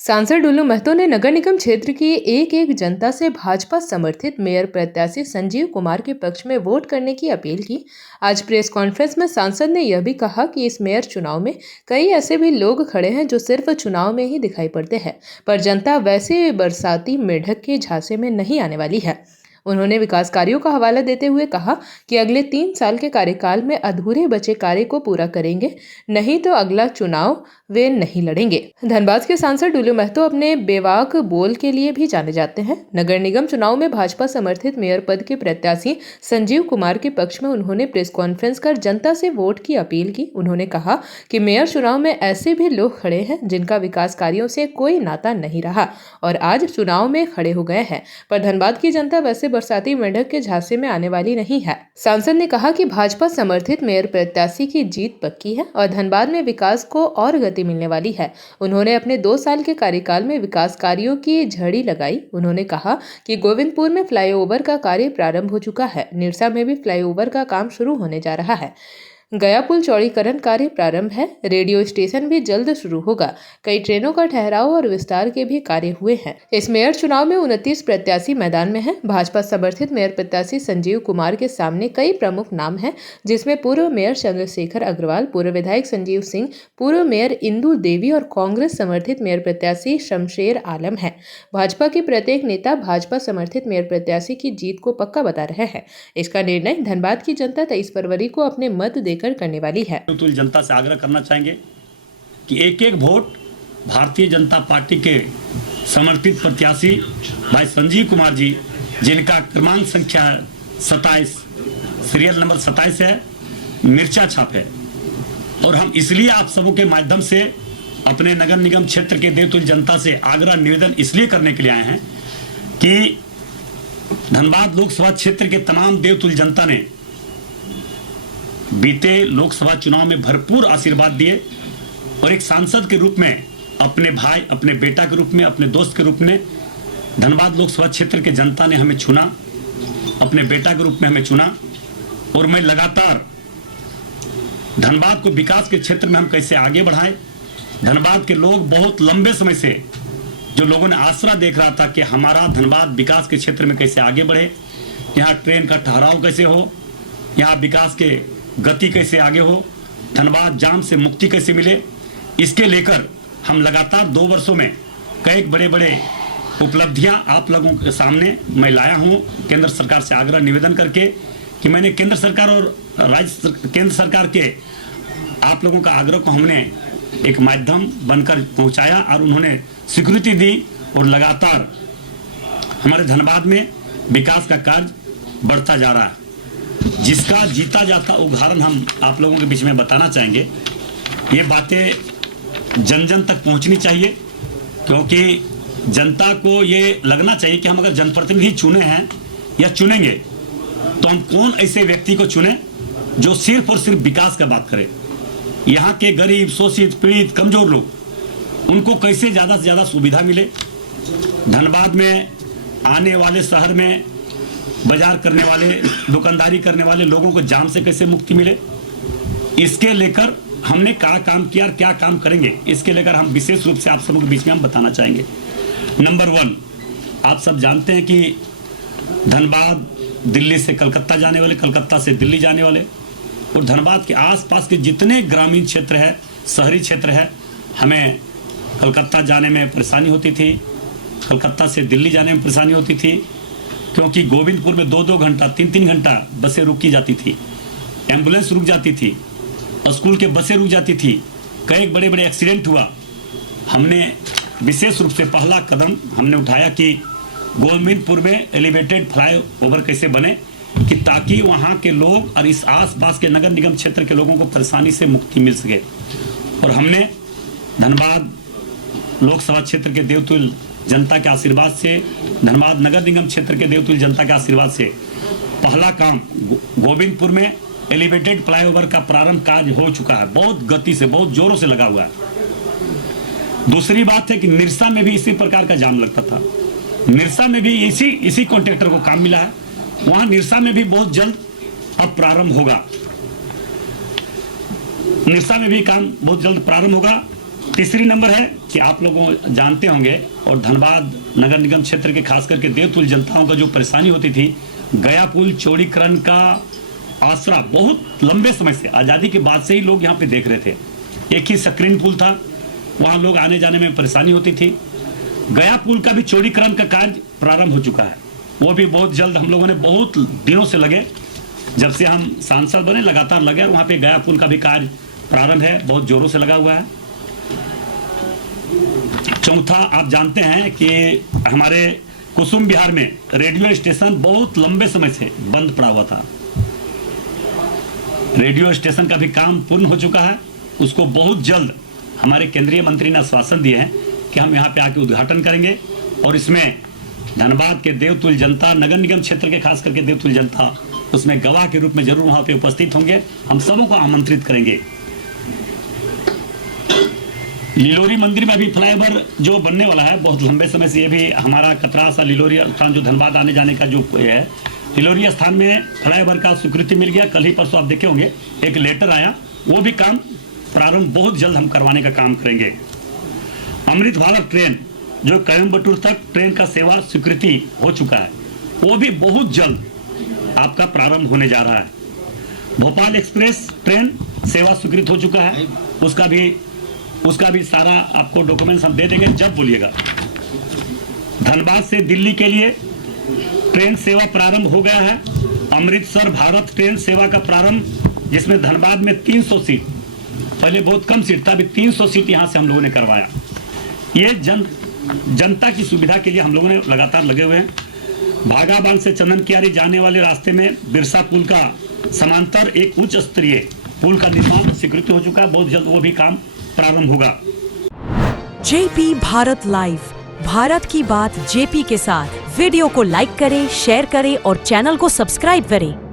सांसद डुल्लू महतो ने नगर निगम क्षेत्र की एक जनता से भाजपा समर्थित मेयर प्रत्याशी संजीव कुमार के पक्ष में वोट करने की अपील की। आज प्रेस कॉन्फ्रेंस में सांसद ने यह भी कहा कि इस मेयर चुनाव में कई ऐसे भी लोग खड़े हैं जो सिर्फ चुनाव में ही दिखाई पड़ते हैं, पर जनता वैसे बरसाती मेढक के झांसे में नहीं आने वाली है। उन्होंने विकास कार्यों का हवाला देते हुए कहा कि अगले 3 साल के कार्यकाल में अधूरे बचे कार्य को पूरा करेंगे, नहीं तो अगला चुनाव वे नहीं लड़ेंगे। धनबाद के सांसद डुल्लू महतो अपने बेबाक बोल के लिए भी जाने जाते हैं। नगर निगम चुनाव में भाजपा समर्थित मेयर पद के प्रत्याशी संजीव कुमार के पक्ष में उन्होंने प्रेस कॉन्फ्रेंस कर जनता से वोट की अपील की। उन्होंने कहा कि मेयर चुनाव में ऐसे भी लोग खड़े हैं जिनका विकास कार्यों से कोई नाता नहीं रहा और आज चुनाव में खड़े हो गए हैं, पर धनबाद की जनता वैसे बरसाती मेढक के झांसे में आने वाली नहीं है। सांसद ने कहा कि भाजपा समर्थित मेयर प्रत्याशी की जीत पक्की है और धनबाद में विकास को और गति मिलने वाली है। उन्होंने अपने 2 साल के कार्यकाल में विकास कार्यों की झड़ी लगाई। उन्होंने कहा कि गोविंदपुर में फ्लाईओवर का कार्य प्रारंभ हो चुका है, निरसा में भी फ्लाईओवर का काम शुरू होने जा रहा है, गया पुल चौड़ीकरण कार्य प्रारंभ है, रेडियो स्टेशन भी जल्द शुरू होगा, कई ट्रेनों का ठहराव और विस्तार के भी कार्य हुए हैं। इस मेयर चुनाव में 29 प्रत्याशी मैदान में हैं। भाजपा समर्थित मेयर प्रत्याशी संजीव कुमार के सामने कई प्रमुख नाम हैं, जिसमें पूर्व मेयर चंद्रशेखर अग्रवाल, पूर्व विधायक संजीव सिंह, पूर्व मेयर इंदु देवी और कांग्रेस समर्थित मेयर प्रत्याशी शमशेर आलम है। भाजपा के प्रत्येक नेता भाजपा समर्थित मेयर प्रत्याशी की जीत को पक्का बता रहे हैं। इसका निर्णय धनबाद की जनता 23 फरवरी को अपने मत करने वाली है। तो जनता से आग्रह करना चाहेंगे कि एक एक वोट भारतीय जनता पार्टी के समर्थित प्रत्याशी भाई संजीव कुमार जी, जिनका क्रमांक संख्या 27 सीरियल नंबर 27 है, मिर्चा छाप है, और हम इसलिए आप सबों के माध्यम से अपने नगर निगम क्षेत्र के देवतुल्य जनता से आग्रह निवेदन इसलिए करने के लिए आए हैं कि धनबाद लोकसभा क्षेत्र के तमाम देवतुल्य जनता ने बीते लोकसभा चुनाव में भरपूर आशीर्वाद दिए और एक सांसद के रूप में अपने भाई, अपने बेटा के रूप में, अपने दोस्त के रूप में धनबाद लोकसभा क्षेत्र के जनता ने हमें चुना, अपने बेटा के रूप में हमें चुना, और मैं लगातार धनबाद को विकास के क्षेत्र में हम कैसे आगे बढ़ाएं। धनबाद के लोग बहुत लंबे समय से जो लोगों ने आसरा देख रहा था कि हमारा धनबाद विकास के क्षेत्र में कैसे आगे बढ़े, यहाँ ट्रेन का ठहराव कैसे हो, यहाँ विकास के गति कैसे आगे हो, धनबाद जाम से मुक्ति कैसे मिले, इसके लेकर हम लगातार 2 वर्षों में कई बड़े बड़े उपलब्धियां आप लोगों के सामने मैं लाया हूं, केंद्र सरकार से आग्रह निवेदन करके कि मैंने केंद्र सरकार और केंद्र सरकार के आप लोगों का आग्रह को हमने एक माध्यम बनकर पहुंचाया और उन्होंने स्वीकृति दी और लगातार हमारे धनबाद में विकास का कार्य बढ़ता जा रहा है, जिसका जीता जाता उदाहरण हम आप लोगों के बीच में बताना चाहेंगे। ये बातें जन जन तक पहुंचनी चाहिए, क्योंकि जनता को ये लगना चाहिए कि हम अगर जनप्रतिनिधि चुने हैं या चुनेंगे तो हम कौन ऐसे व्यक्ति को चुने जो सिर्फ और सिर्फ विकास का बात करे। यहाँ के गरीब, शोषित, पीड़ित, कमजोर लोग, उनको कैसे ज़्यादा से ज़्यादा सुविधा मिले, धनबाद में आने वाले, शहर में बाजार करने वाले, दुकानदारी करने वाले लोगों को जाम से कैसे मुक्ति मिले, इसके लेकर हमने क्या काम किया और क्या काम करेंगे, इसके लेकर हम विशेष रूप से आप सबों के बीच में हम बताना चाहेंगे। नंबर 1, आप सब जानते हैं कि धनबाद दिल्ली से कलकत्ता जाने वाले, कलकत्ता से दिल्ली जाने वाले, और धनबाद के आसपास के जितने ग्रामीण क्षेत्र है, शहरी क्षेत्र है, हमें कलकत्ता जाने में परेशानी होती थी, कलकत्ता से दिल्ली जाने में परेशानी होती थी, क्योंकि गोविंदपुर में 2-2 घंटा, 3-3 घंटा बसें रुकी जाती थी, एम्बुलेंस रुक जाती थी, स्कूल के बसें रुक जाती थी, कई बड़े बड़े एक्सीडेंट हुआ। हमने विशेष रूप से पहला कदम हमने उठाया कि गोविंदपुर में एलिवेटेड फ्लाईओवर कैसे बने, कि ताकि वहाँ के लोग और इस आसपास के नगर निगम क्षेत्र के लोगों को परेशानी से मुक्ति मिल सके। और हमने धनबाद लोकसभा क्षेत्र के देवतुल्य जनता के आशीर्वाद से, धनबाद नगर निगम क्षेत्र के देवतुल्य जनता के आशीर्वाद से पहला काम गोविंदपुर में एलिवेटेड फ्लाईओवर का प्रारंभ कार्य हो चुका है, बहुत गति से, बहुत जोरों से लगा हुआ है। दूसरी बात है कि निरसा में भी इसी प्रकार का जाम लगता था, निरसा में भी इसी कॉन्ट्रैक्टर को काम मिला है, वहां निरसा में भी बहुत जल्द अब प्रारंभ होगा, निरसा में भी काम बहुत जल्द प्रारंभ होगा। तीसरी नंबर है कि आप लोगों जानते होंगे और धनबाद नगर निगम क्षेत्र के खास करके देवतुल जनताओं का जो परेशानी होती थी, गया पुल चौड़ीकरण का आसरा बहुत लंबे समय से, आज़ादी के बाद से ही लोग यहाँ पे देख रहे थे। एक ही स्क्रीन पुल था, वहाँ लोग आने जाने में परेशानी होती थी। गया पुल का भी चौड़ीकरण का कार्य प्रारंभ हो चुका है, वो भी बहुत जल्द। हम लोगों ने बहुत दिनों से लगे, जब से हम सांसद बने लगातार लगे, वहाँ पे गया पुल का भी कार्य प्रारंभ है, बहुत जोरों से लगा हुआ है। चौथा, आप जानते हैं कि हमारे कुसुम विहार में रेडियो स्टेशन बहुत लंबे समय से बंद पड़ा हुआ था। रेडियो स्टेशन का भी काम पूर्ण हो चुका है, उसको बहुत जल्द हमारे केंद्रीय मंत्री ने आश्वासन दिए हैं कि हम यहाँ पे आके उद्घाटन करेंगे और इसमें धनबाद के देवतुल जनता, नगर निगम क्षेत्र के खास करके देवतुल जनता उसमें गवाह के रूप में जरूर वहाँ पे उपस्थित होंगे। हम सबों को आमंत्रित करेंगे। लिलोरी मंदिर में अभी फ्लाईओवर जो बनने वाला है, बहुत लंबे समय से ये भी हमारा कतरा सा लिलोरी स्थान जो धनबाद आने जाने का जो है, लिलोरी स्थान में फ्लाईओवर का स्वीकृति मिल गया। कल ही परसों आप देखे होंगे एक लेटर आया, वो भी काम प्रारंभ बहुत जल्द हम करवाने का काम करेंगे। अमृत भारत ट्रेन जो कोयम्बटूर तक ट्रेन का सेवा स्वीकृति हो चुका है, वो भी बहुत जल्द आपका प्रारंभ होने जा रहा है। भोपाल एक्सप्रेस ट्रेन सेवा स्वीकृत हो चुका है, उसका भी सारा आपको डॉक्यूमेंट्स हम दे देंगे जब बोलिएगा। धनबाद से दिल्ली के लिए ट्रेन सेवा प्रारंभ हो गया है। अमृतसर भारत ट्रेन सेवा का प्रारंभ, जिसमें धनबाद में 300 सीट, पहले बहुत कम सीट था, अभी 300 सीट यहाँ से हम लोगों ने करवाया। ये जनता की सुविधा के लिए हम लोगों ने लगातार लगे हुए हैं। भागाबान से चंदन कियारी जाने वाले रास्ते में बिरसा पुल का समांतर एक उच्च स्तरीय पुल का निर्माण स्वीकृति हो चुका है, बहुत जल्द वो भी काम प्रारंभ होगा। जेपी भारत लाइव, भारत की बात जेपी के साथ। वीडियो को लाइक करें, शेयर करें और चैनल को सब्सक्राइब करें।